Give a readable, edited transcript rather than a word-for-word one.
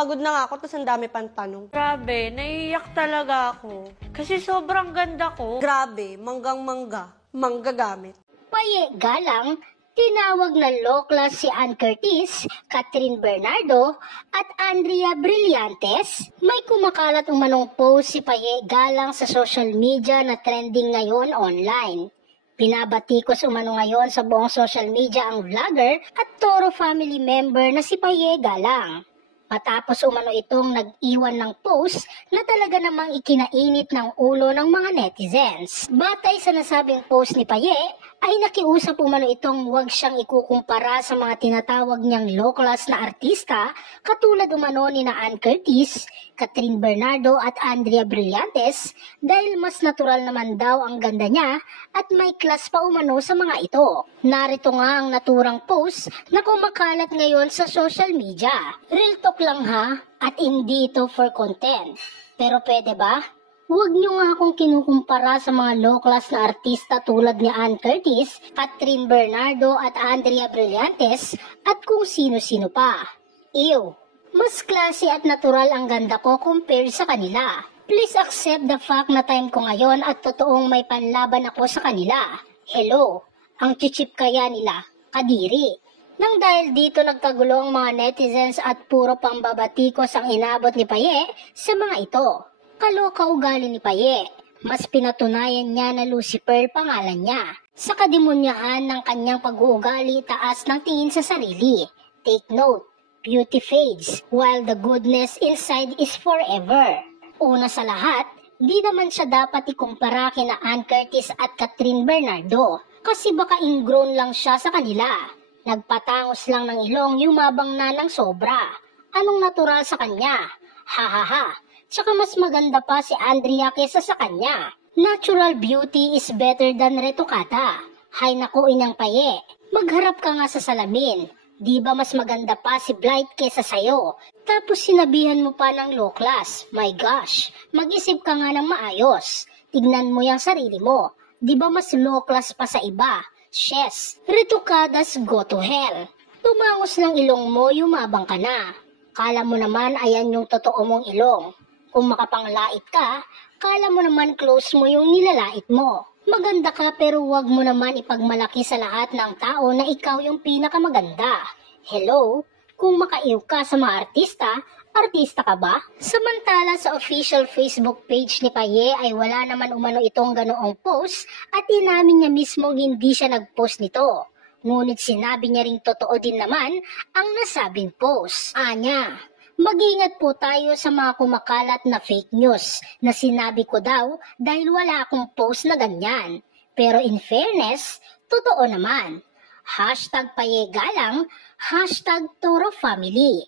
Pagod na nga ako, tapos ang dami pang tanong. Grabe, naiiyak talaga ako. Kasi sobrang ganda ko. Grabe, manggang-mangga, manggagamit. Paye Galang, tinawag na low class si Ann Curtis, Catherine Bernardo, at Andrea Brillantes. May kumakalat umanong post si Paye Galang sa social media na trending ngayon online. Pinabatikos umano ngayon sa buong social media ang vlogger at Toro family member na si Paye Galang. Matapos umano itong nag-iwan ng post na talaga namang ikinainit ng ulo ng mga netizens. Batay sa nasabing post ni Paye, ay nakiusap umano itong huwag siyang ikukumpara sa mga tinatawag niyang low-class na artista katulad umano ni na Ann Curtis, Catherine Bernardo at Andrea Brillantes dahil mas natural naman daw ang ganda niya at may class pa umano sa mga ito. Narito nga ang naturang post na kumakalat ngayon sa social media. Real talk lang ha, at hindi ito for content. Pero pwede ba? Huwag niyo nga akong kinukumpara sa mga low-class na artista tulad ni Ann Curtis, Catherine Bernardo at Andrea Brillantes at kung sino-sino pa. Ew! Mas classy at natural ang ganda ko compared sa kanila. Please accept the fact na time ko ngayon at totoong may panlaban ako sa kanila. Hello! Ang chichip kaya nila, kadiri. Nang dahil dito nagkagulo ang mga netizens at puro pambabatikos ang inabot ni Paye sa mga ito. Kaloka ugali ni Paye. Mas pinatunayan niya na Lucifer pangalan niya. Sa kademonyahan ng kanyang pag-uugali, taas ng tingin sa sarili. Take note, beauty fades, while the goodness inside is forever. Una sa lahat, di naman siya dapat ikumpara kina Ann Curtis at Catherine Bernardo. Kasi baka ingrown lang siya sa kanila. Nagpatangos lang ng ilong, yumabang na ng sobra. Anong natural sa kanya? Ha ha ha. Tsaka mas maganda pa si Andrea kesa sa kanya. Natural beauty is better than retokada. Hay naku inang Paye, magharap ka nga sa salamin. Di ba mas maganda pa si Blight kesa sayo? Tapos sinabihan mo pa ng low class. My gosh, mag-isip ka nga ng maayos. Tignan mo yung sarili mo. Di ba mas low class pa sa iba? Shes, retokadas go to hell. Tumangos lang ilong mo, yumabang ka na. Kala mo naman ayan yung totoo mong ilong. Kung makapanglait ka, kala mo naman close mo yung nilalait mo. Maganda ka pero huwag mo naman ipagmalaki sa lahat ng tao na ikaw yung pinakamaganda. Hello? Kung makaiw ka sa mga artista, artista ka ba? Samantala sa official Facebook page ni Paye ay wala naman umano itong ganoong post at inamin niya mismo hindi siya nag-post nito. Ngunit sinabi niya ring totoo din naman ang nasabing post. Anya, mag-ingat po tayo sa mga kumakalat na fake news na sinabi ko daw dahil wala akong post na ganyan. Pero in fairness, totoo naman. #Paye Galang, #Toro Family.